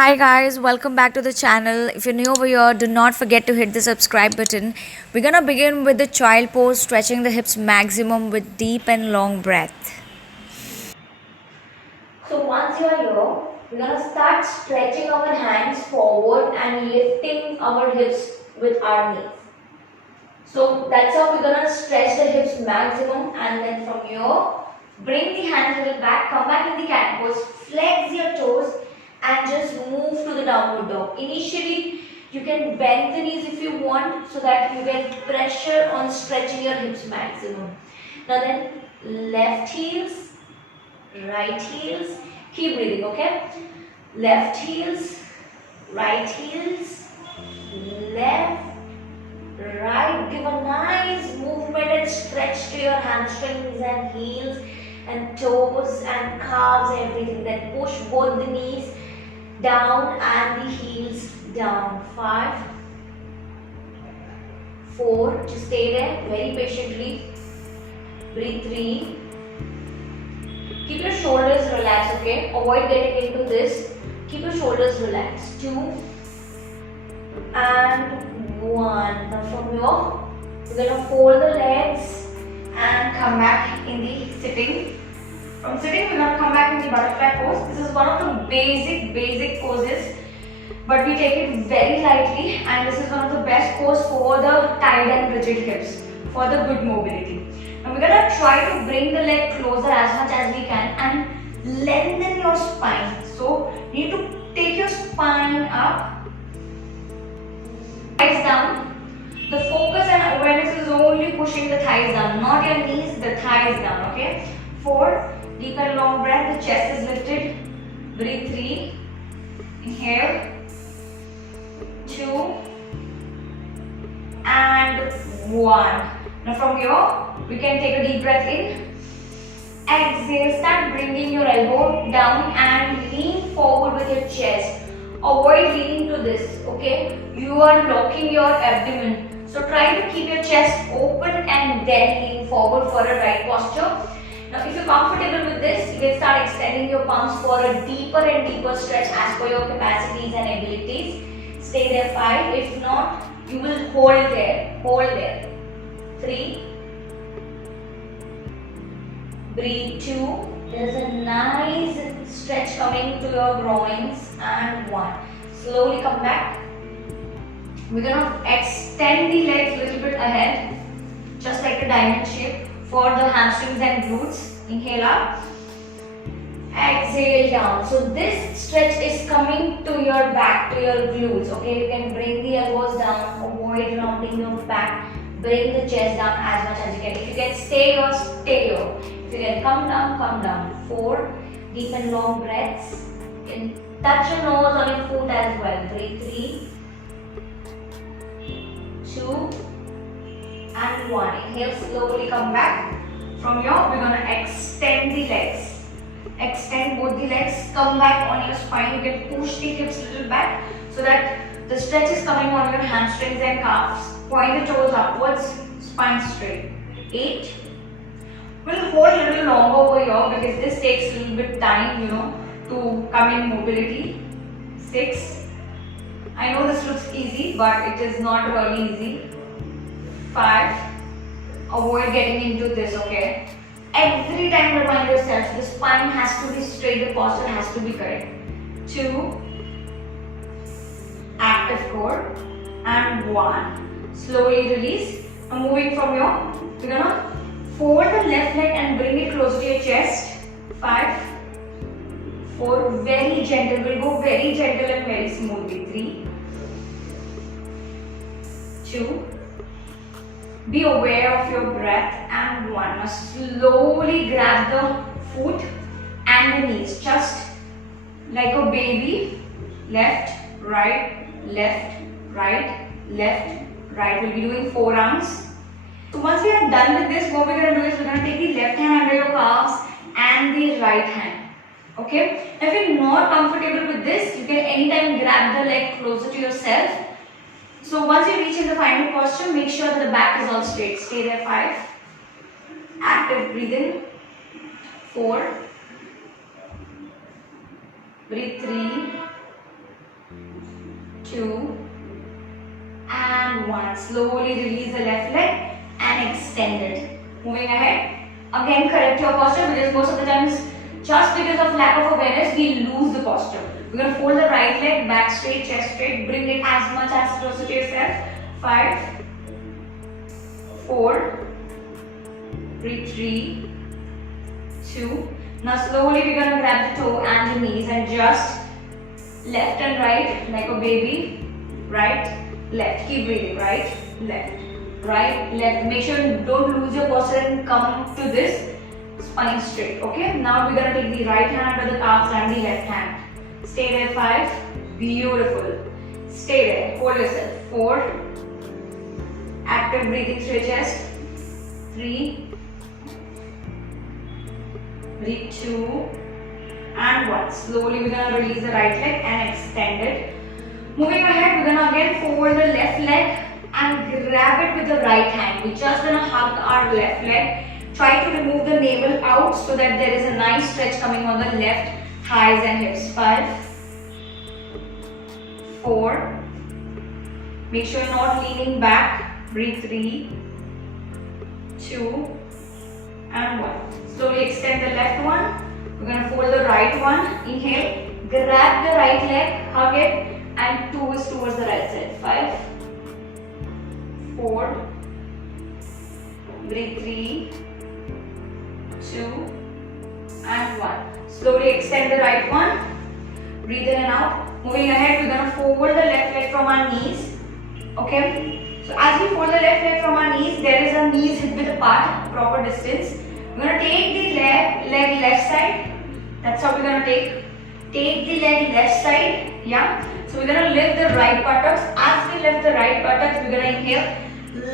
Hi guys, welcome back to the channel. If you're new over here, do not forget to hit the subscribe button. We're gonna begin with the child pose, stretching the hips maximum with deep and long breath. So once you are here, we're gonna start stretching our hands forward and lifting our hips with our knees. So that's how we're gonna stretch the hips maximum, and then from here, bring the hands a little back, come back in the cat pose, flex your toes and just move to the downward dog. Initially, you can bend the knees if you want so that you get pressure on stretching your hips maximum. Now then, left heels, right heels, keep breathing, okay? Left heels, right heels, left, right. Give a nice movement and stretch to your hamstrings and heels and toes and calves, everything. Then push both the knees down and the heels down. 5, 4, just stay there very patiently. Breathe. 3. Keep your shoulders relaxed, okay? Avoid getting into this. Keep your shoulders relaxed. 2 and 1. Now from here, we're gonna fold the legs and come back in the sitting. From sitting, we're going to come back in the butterfly pose. This is one of the basic poses, but we take it very lightly, and this is one of the best pose for the tight and rigid hips, for the good mobility. Now we're going to try to bring the leg closer as much as we can and lengthen your spine. So you need to take your spine up, thighs down. The focus and awareness is only pushing the thighs down, not your knees, the thighs down, okay? 4. Deep and long breath, the chest is lifted. Breathe. 3. Inhale. 2 and 1. Now from here, we can take a deep breath in. Exhale, start bringing your elbow down and lean forward with your chest. Avoid leaning to this, okay? You are locking your abdomen. So try to keep your chest open and then lean forward for a right posture. Now if you're comfortable with this, you can start extending your palms for a deeper and deeper stretch as per your capacities and abilities. Stay there. 5. If not, you will hold there. Hold there. 3. Breathe. 2. There's a nice stretch coming to your groins. And 1. Slowly come back. We're going to extend the legs a little bit ahead, just like a diamond shape, for the hamstrings and glutes. Inhale up, exhale down. So this stretch is coming to your back, to your glutes, okay? You can bring the elbows down, avoid rounding your back, bring the chest down as much as you can. If you can stay here, stay here. If you can come down, come down. 4, deep and long breaths. You can touch your nose on your foot as well. Breathe. 3, 2 and 1. Inhale, slowly come back. From here, we're going to extend the legs. Extend both the legs. Come back on your spine. You can push the hips a little back so that the stretch is coming on your hamstrings and calves. Point the toes upwards, spine straight. 8. We'll hold a little longer over here because this takes a little bit time, to come in mobility. 6. I know this looks easy, but it is not really easy. 5. Avoid getting into this, okay? Every time remind yourself, the spine has to be straight, the posture has to be correct. 2. Active core. And 1. Slowly release. Now moving from here, we're gonna fold the left leg and bring it close to your chest. 5. 4. Very gentle. We'll go very gentle and very smoothly. 3. 2. Be aware of your breath. And 1. Now slowly grab the foot and the knees, just like a baby. Left, right, left, right, left, right. We'll be doing 4 rounds. So once we are done with this, what we're going to do is we're going to take the left hand under your calves and the right hand. Okay? Now if you're not comfortable with this, you can anytime grab the leg closer to yourself. So once you reach in the final posture, make sure that the back is all straight. Stay there. 5. Active breathing. 4. Breathe. 3. 2, and 1. Slowly release the left leg and extend it. Moving ahead. Again, correct your posture because most of the times, just because of lack of awareness, we lose the posture. We're going to fold the right leg back straight, chest straight. Bring it as much as closer to yourself. 5, 4, breathe, 3, 2. Now slowly we're going to grab the toe and the knees and just left and right like a baby. Right, left. Keep breathing. Right, left. Right, left. Make sure you don't lose your posture and come to this spine straight. Okay, now we're going to take the right hand under the calves and the left hand. Stay there. 5. Beautiful. Stay there. Hold yourself. 4. Active breathing through your chest. 3. Breathe. 2. And 1. Slowly we're going to release the right leg and extend it. Moving ahead, we're going to again fold the left leg and grab it with the right hand. We're just going to hug our left leg. Try to remove the navel out so that there is a nice stretch coming on the left thighs and hips. 5, 4. Make sure you're not leaning back. Breathe. 3, 2, and 1. Slowly extend the left one. We're going to fold the right one. Inhale. Grab the right leg. Hug it. And twist towards the right side. 5, 4. Breathe. 3, 2, and 1. Slowly extend the right one. Breathe in and out. Moving ahead, we're going to fold the left leg from our knees. Okay. So as we fold the left leg from our knees, there is a knees hip width apart, proper distance. We're going to take the leg left side. That's how we're going to take the leg left side. Yeah. So we're going to lift the right buttocks. As we lift the right buttocks, we're going to inhale,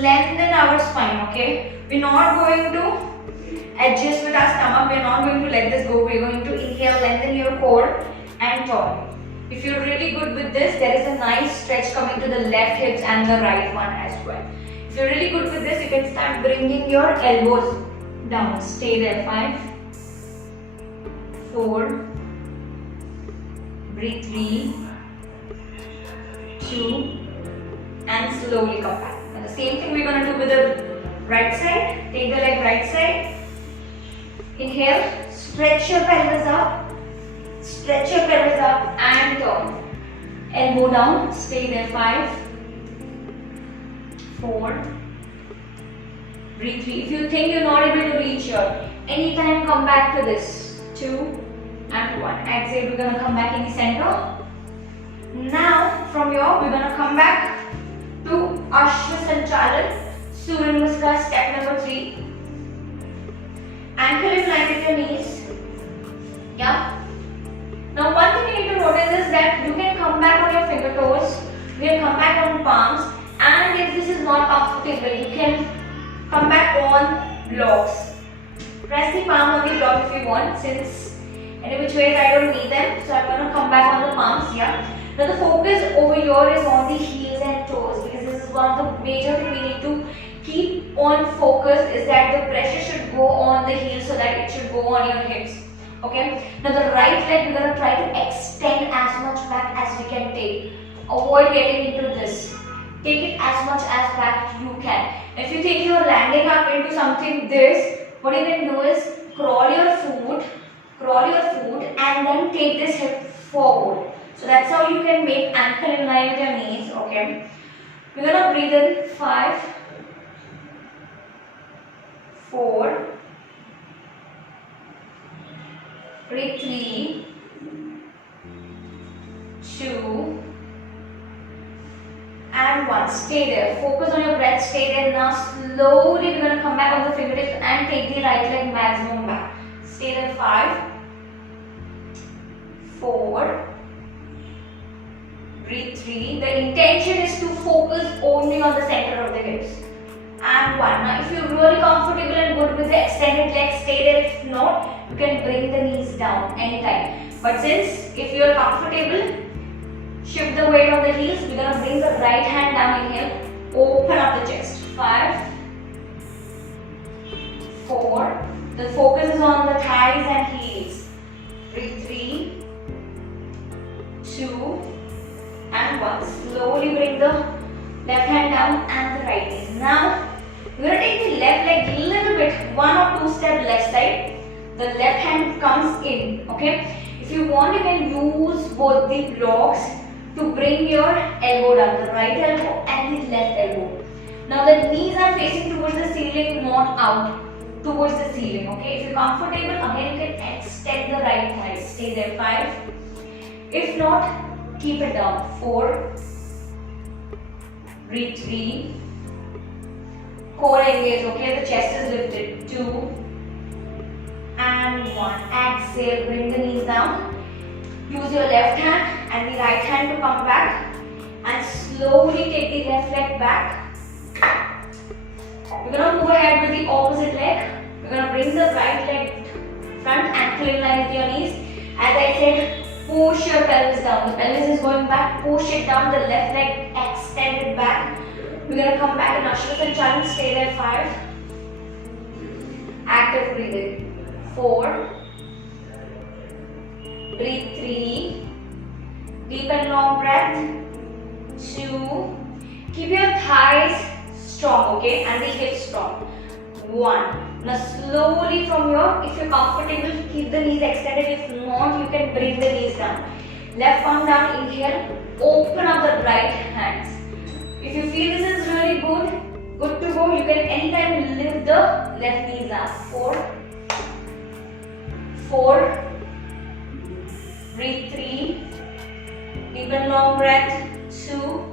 lengthen our spine. Okay. We're not going to adjust with our stomach. We're not going to let this go. We're going to inhale, lengthen your core and toe. If you're really good with this, there is a nice stretch coming to the left hips and the right one as well. If you're really good with this, you can start bringing your elbows down. Stay there. 5, 4, breathe. 3, 2, and slowly come back. And the same thing we're going to do with the right side. Take the leg right side. Inhale, stretch your pelvis up. Stretch your pelvis up and turn. Elbow down. Stay there. 5, 4, breathe. 3. If you think you're not able to reach here, anytime come back to this. 2 and 1. Exhale, we're going to come back in the center. Now from here, we're going to come back to Ashwa Sanchalan, Surya Namaskar, step number 3. Ankle in line with your knees. Yeah. Now one thing you need to notice is that you can come back on your finger toes, you can come back on palms, and if this is not comfortable, you can come back on blocks. Press the palm on the block if you want, since any which way I don't need them, so I'm going to come back on the palms. Yeah. Now the focus over here is on the heels and toes, because this is one of the major things we need to keep on focus, is that the pressure should go on the heels so that it should go on your hips. Okay. Now the right leg, we're going to try to extend as much back as we can take. Avoid getting into this. Take it as much as back you can. If you think you're landing up into something this, what you can do is crawl your foot and then take this hip forward. So that's how you can make ankle in line with your knees. Okay. We're going to breathe in. 5, 4, breathe. 3, 2, and 1. Stay there. Focus on your breath. Stay there. Now slowly we're going to come back on the fingertips and take the right leg maximum back. Stay there. 5, 4, breathe. 3. The intention is to focus only on the center of the hips. And 1. Now if you're really comfortable and good with the extended legs, stay there. If not, you can bring the knees down anytime. But since if you're comfortable, shift the weight on the heels. We're going to bring the right hand down. Inhale, open up the chest. 5, 4. The focus is on the thighs and heels. Breathe. 3, 2, and 1. down and the right knee. Now we're going to take the left leg a little bit, 1 or 2 step left side. The left hand comes in, okay? If you want, you can use both the blocks to bring your elbow down, the right elbow and the left elbow. Now the knees are facing towards the ceiling, not out towards the ceiling, okay? If you're comfortable, again you can extend the right thigh. Stay there, 5. If not, keep it down, 4. Breathe, 3. Core engage, okay? The chest is lifted, 2. And 1. Exhale, bring the knees down. Use your left hand and the right hand to come back. And slowly take the left leg back. We're going to move ahead with the opposite leg. We're going to bring the right leg front, ankle in line with your knees. As I said, push your pelvis down. The pelvis is going back. Push it down. The left leg extended back. We're going to come back in Ashtanga Charan. Stay there, 5. Active breathing. 4. Breathe, 3. Deep and long breath. 2. Keep your thighs strong, okay, and the hips strong. 1. Now slowly from here, if you're comfortable, keep the knees extended. If not, you can bring the knees down. Left arm down, inhale, open up the right hands. If you feel this is really good to go, you can anytime lift the left knees up. 4. 4. Breathe, 3. Deep and long breath. 2.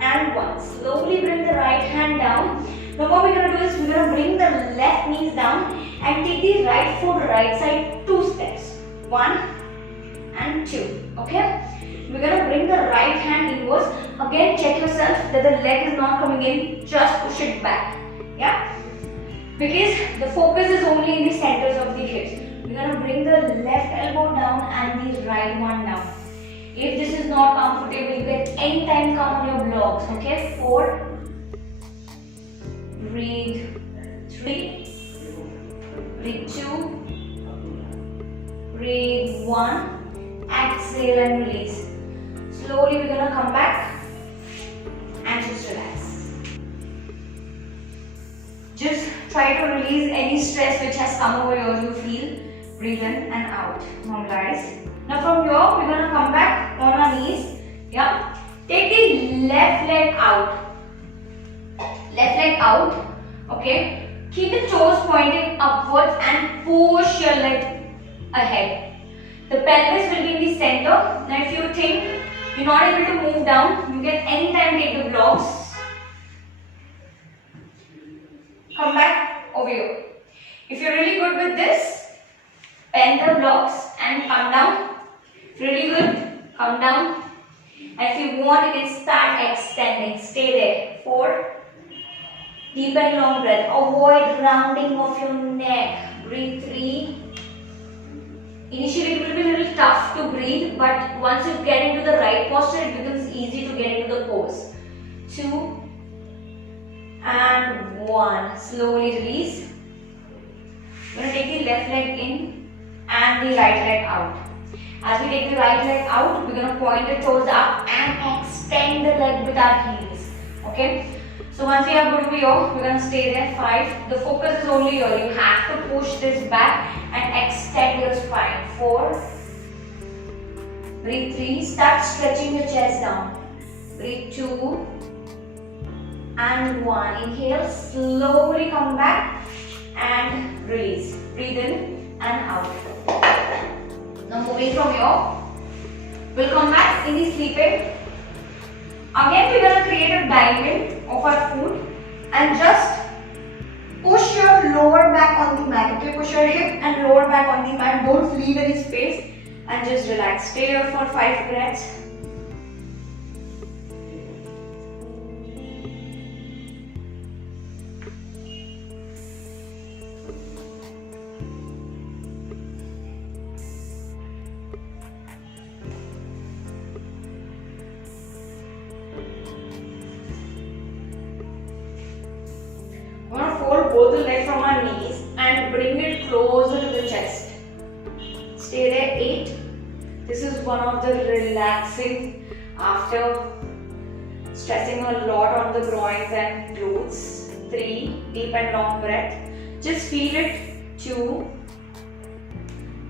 And 1. Slowly bring the right hand down. Now what we're going to do is we're going to bring the left knees down and take the right foot right side 2 steps. 1 and 2. Okay? We're going to bring the right hand inwards. Again, check yourself that the leg is not coming in. Just push it back. Yeah? Because the focus is only in the centers of the hips. We're going to bring the left elbow down and the right one down. If this is not comfortable, you can anytime come on your blocks, okay? 4. Breathe. 3. Breathe, 2. Breathe, 1. Exhale and release. Slowly we're gonna come back and just relax. Just try to release any stress which has come over here. You feel. Breathe in and out. Normalize. Now from here, we're going to come back on our knees. Yeah. Take the left leg out. Left leg out. Okay. Keep the toes pointing upwards and push your leg ahead. The pelvis will be in the center. Now if you think you're not able to move down, you can anytime take the blocks. Come back over here. If you're really good with this, bend the blocks and come down. Really good. Come down. And if you want, you can start extending. Stay there. 4. Deep and long breath. Avoid rounding of your neck. Breathe. 3. Initially, it will be a little tough to breathe, but once you get into the right posture, it becomes easy to get into the pose. 2. And 1. Slowly release. We're going to take the left leg in and the right leg out. As we take the right leg out, we're going to point the toes up and extend the leg with our heels. Okay? So once we are good over here, we're going to stay there. 5. The focus is only here. You have to push this back and extend your spine. 4. Breathe. 3. Start stretching your chest down. Breathe. 2. And 1. Inhale. Slowly come back and release. Breathe in and out. Now moving from here, we'll come back in the sleeping. Again, we're going to create a diamond of our foot and just push your lower back on the mat. Okay, push your hip and lower back on the mat. Don't leave any space and just relax. Stay here for 5 breaths. Both the legs from our knees and bring it closer to the chest. Stay there. 8. This is one of the relaxing after stressing a lot on the groins and glutes. 3, deep and long breath. Just feel it. 2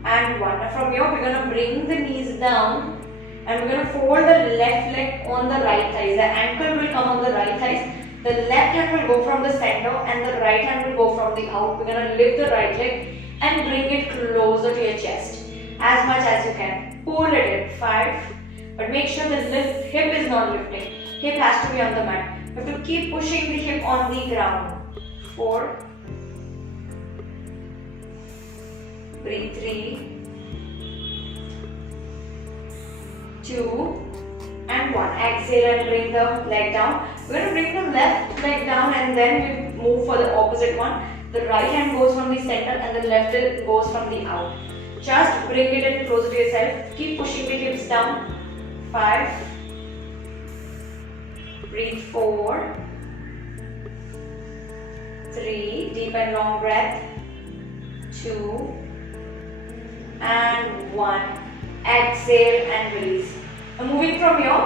and 1. Now from here we're going to bring the knees down and we're going to fold the left leg on the right thigh. The ankle will come on the right thigh. The left hand will go from the center and the right hand will go from the out. We're going to lift the right leg and bring it closer to your chest as much as you can. Pull it in. 5. But make sure the hip is not lifting. Hip has to be on the mat. You have to keep pushing the hip on the ground. 4. Breathe. 3, 2 and 1. Exhale and bring the leg down. We're going to bring the left leg down and then we move for the opposite one. The right hand goes from the center and the left leg goes from the out. Just bring it in closer to yourself. Keep pushing the hips down. 5. Breathe. 4. 3. Deep and long breath. 2 and 1. Exhale and release. Now moving from here,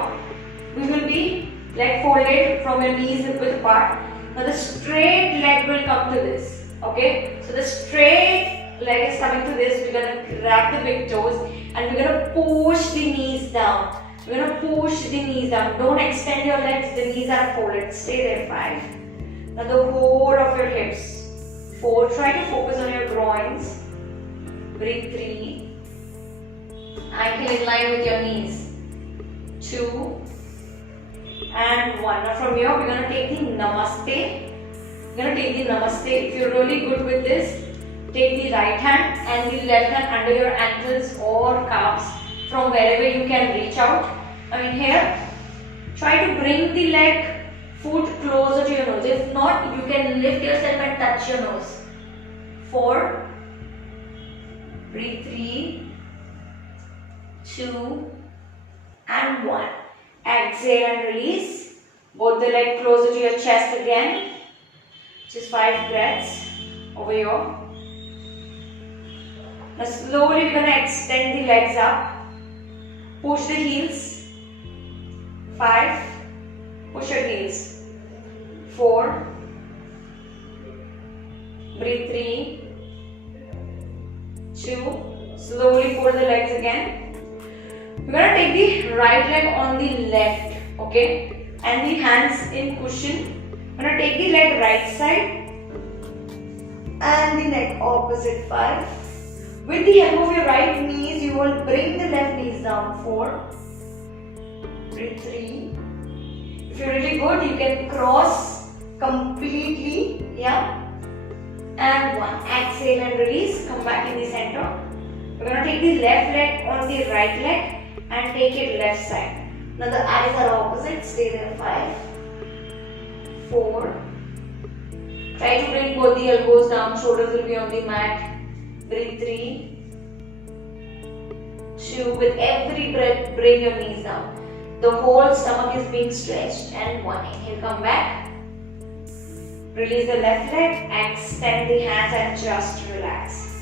we will be leg folded from your knees width apart. Now the straight leg will come to this. Okay, so the straight leg is coming to this. We're going to grab the big toes and we're going to push the knees down. We're going to push the knees down. Don't extend your legs, the knees are folded. Stay there. 5. Now the whole of your hips. 4. Try to focus on your groins. Breathe. 3. Ankle in line with your knees. 2 and 1. Now from here we're going to take the Namaste. We're going to take the Namaste. If you're really good with this, take the right hand and the left hand under your ankles or calves from wherever you can reach out. I mean here, try to bring the foot closer to your nose. If not, you can lift yourself and touch your nose. 4. Breathe. 3, 2 and 1. Exhale and release. Both the leg closer to your chest again. Just 5 breaths over here. Now slowly we're going to extend the legs up. Push the heels. 5. Push your heels. 4. Breathe. 3, 2. Slowly fold the legs again. We're going to take the right leg on the left, okay, and the hands in cushion. We're going to take the leg right side and the neck opposite. 5. With the help of your right knees, you will bring the left knees down. 4. Breathe. 3. If you're really good, you can cross completely, yeah. And 1. Exhale and release. Come back in the center. We're going to take the left leg on the right leg and take it left side. Now the eyes are opposite. Stay there. 5. 4. Try to bring both the elbows down. Shoulders will be on the mat. Breathe. 3, 2. With every breath, bring your knees down. The whole stomach is being stretched. And 1. Inhale. Come back. Release the left leg. Extend the hands and just relax.